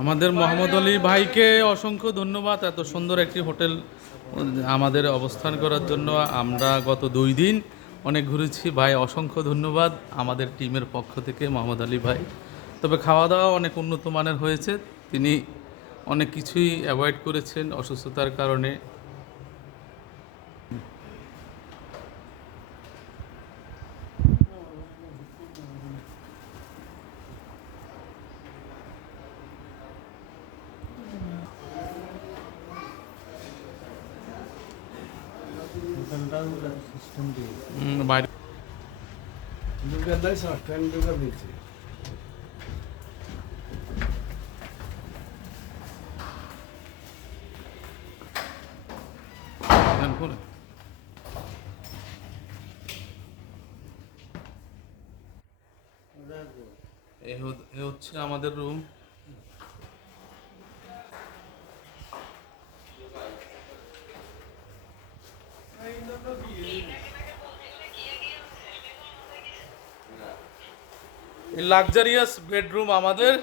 আমাদের মোহাম্মদ আলী ভাইকে অসংখ্য ধন্যবাদ এত সুন্দর একটি হোটেল আমাদের অবস্থান করার জন্য। আমরা গত 2 দিন অনেক ঘুরেছি ভাই, অসংখ্য ধন্যবাদ আমাদের টিমের পক্ষ থেকে মোহাম্মদ আলী ভাই। তবে খাওয়া দাওয়া অনেক উন্নত মানের হয়েছে, তিনি অনেক কিছুই অ্যাভয়েড করেছেন অসুস্থতার কারণে। বাইরে এ হচ্ছে আমাদের রুম। লাক্সারিয়াস বেডরুম আমাদের।